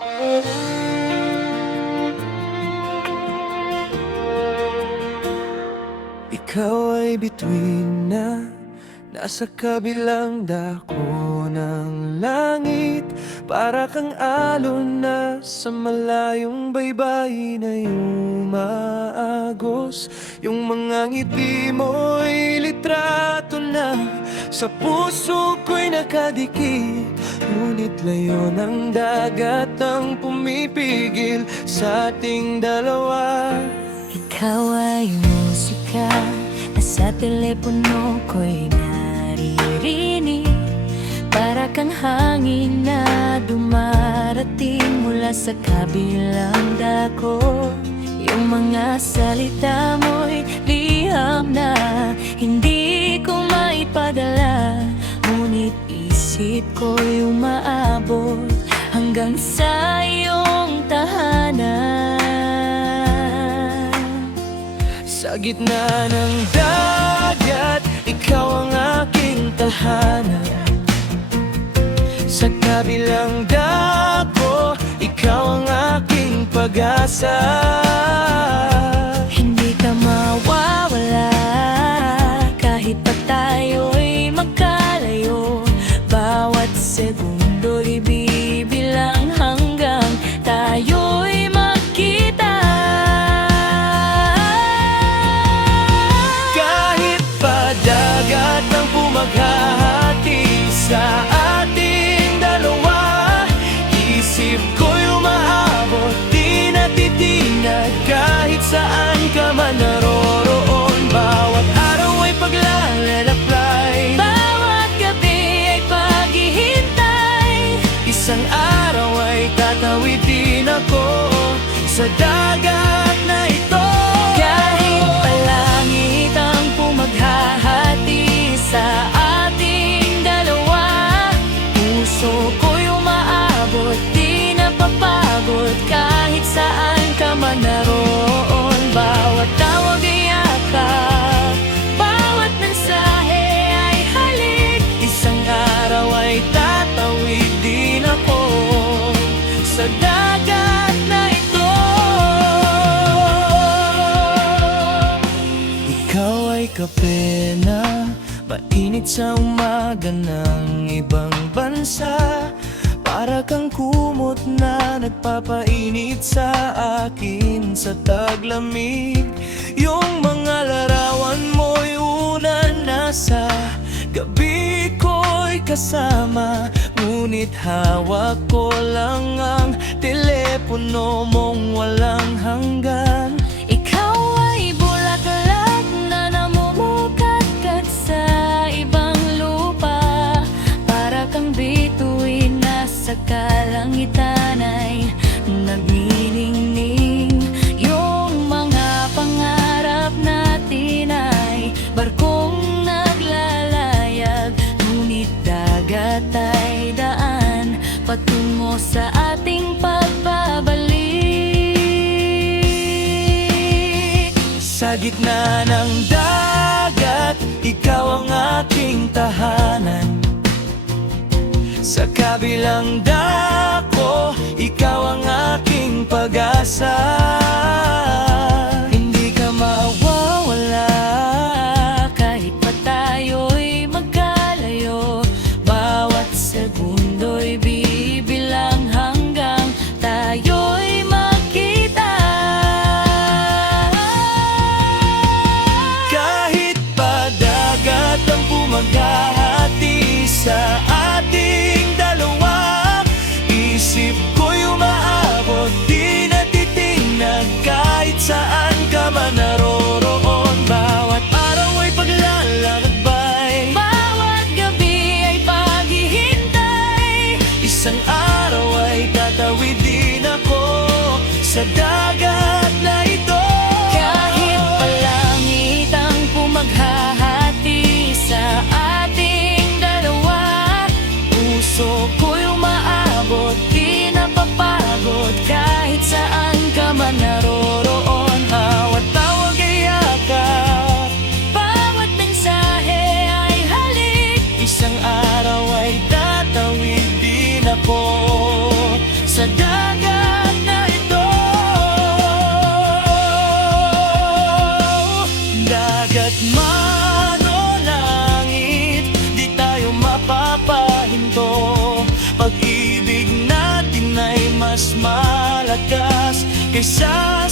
Ikaw ay bituin na nasa kabilang dako ng langit. Para kang alon na sa malayong baybayin ay umaagos. Yung mga ngiti mo'y litrato na sa puso ko'y nakadikit. Ngunit layo ng dagat ang pumipigil sa ating dalawa. Ikaw ay musika na sa telepono ko'y naririnig. Para kang hangin na dumarating mula sa kabilang dako. Yung mga salita mo'y liham na hindi ko maipadala. Ngunit isip ko'y umaabot hanggang sa iyong tahanan. Sa gitna ng dagat, ikaw ang aking tahanan. Sa kabilang dako, ikaw ang aking pag-asa. Hindi ka mawawala kahit pa tayo'y magkalayo. Bawat segundo'y bibilang hanggang tayo'y magkita. Kahit pa dagat ang bumaghahati sa ating dalawa, isip ko'y umaabot, di natitinag kahit saan ka man naroroon. Bawat araw ay paglalakbay, Bawat gabi ay paghihintay. isang araw ay tatawid din ako sa dagat na ito. Kahit palangit ang pumaghahati sa ating dalawa, puso ko'y umaabot, di napapagod kahit saan ka man naroon. Bawat tawag ay yakap, bawat mensahe ay halik. Isang araw ay tatawid din ako sa dagat na ito. Ikaw ay kape na mainit sa umaga ng ibang bansa. Para kang kumot na nagpapainit sa akin sa taglamig. Yung mga larawan mo'y una na sa gabi ko'y kasama. Ngunit hawak ko lang ang telepono mong walang hanggan. Ikaw ay bulaklak na namumukadkad sa ibang lupa. Para kang bituin na sa kalangitan ay nagniningning. Yung mga pangarap natin ay barkong naglalayag. Ngunit dagat ay daan patungo sa ating pagbabalik. Sa gitna ng dagat, ikaw ang aking tahanan. Sa kabilang dako, ikaw ang aking pag-asa. Hindi ka mawawala kahit pa tayo'y magkalayo. Bawat segundo'y bibilang hanggang tayo'y magkita. Kahit pa dagat ang bumaghahati sa ating dalawa, isip ko'y umaabot, di natitinag kahit saan ka man naroroon. Bawat araw ay paglalakbay, malakas kaysa